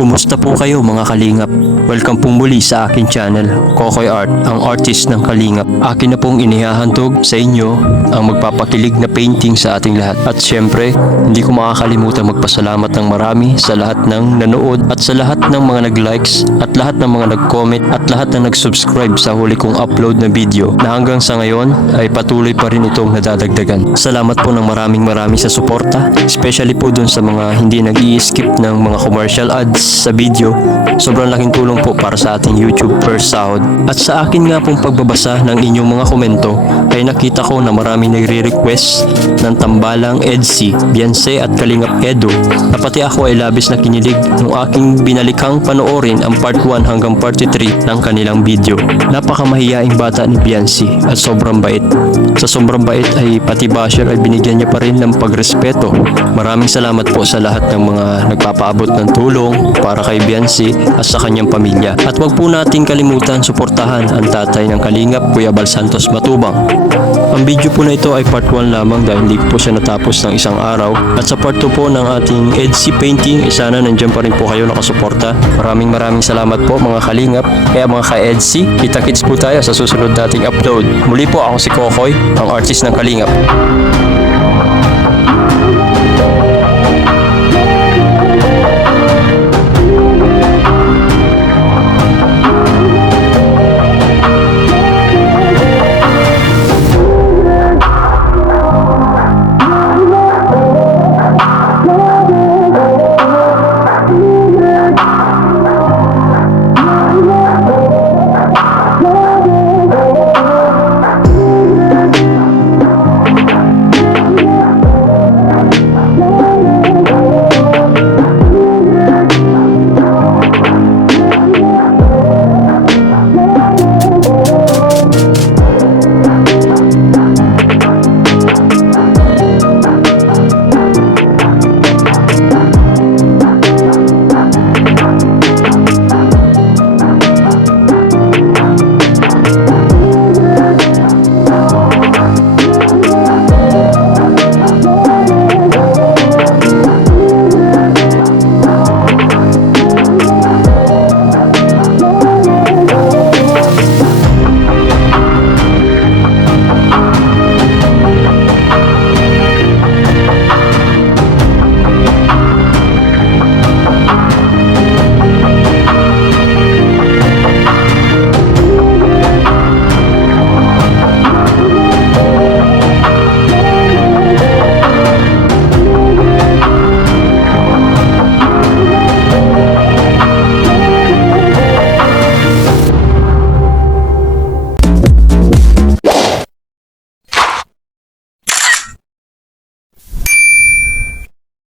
Kumusta po kayo mga kalingap? Welcome pong muli sa aking channel, Kokoy Art, ang artist ng kalingap. Akin na pong inihahandog sa inyo ang magpapakilig na painting sa ating lahat. At syempre, hindi ko makakalimutan magpasalamat ng marami sa lahat ng nanood at sa lahat ng mga nag-likes at lahat ng mga nag-comment at lahat ng nag-subscribe sa huli kong upload na video na hanggang sa ngayon ay patuloy pa rin itong nadadagdagan. Salamat po ng maraming sa suporta, especially po dun sa mga hindi nag-i-skip ng mga commercial ads sa video. Sobrang laking tulong po para sa ating YouTube first sahod. At sa akin nga pong pagbabasa ng inyong mga komento ay nakita ko na maraming nagre-request ng tambalang EDC, Beyonce at Kalingap Edo, na pati ako ay labis na kinilig nung aking binalikhang panoorin ang part 1 hanggang part 3 ng kanilang video. Napakamahiyaing bata ni Beyonce at sobrang bait. Sa sobrang bait ay pati basher ay binigyan niya pa rin ng pagrespeto. Maraming salamat po sa lahat ng mga nagpapaabot ng tulong para kay Beyonce at sa kanyang pamilya. At wag po nating kalimutan suportahan ang tatay ng Kalingap, Kuya Bal Santos Matubang. Ang video po na ito ay part 1 lamang dahil hindi po siya natapos ng isang araw. At sa part 2 po ng ating EDC painting, sana nandiyan pa rin po kayo nakasuporta. Maraming salamat po mga Kalingap. Kaya mga ka-EDC, kita-kits po tayo sa susunod nating upload. Muli po ako si Kokoy, ang artist ng Kalingap.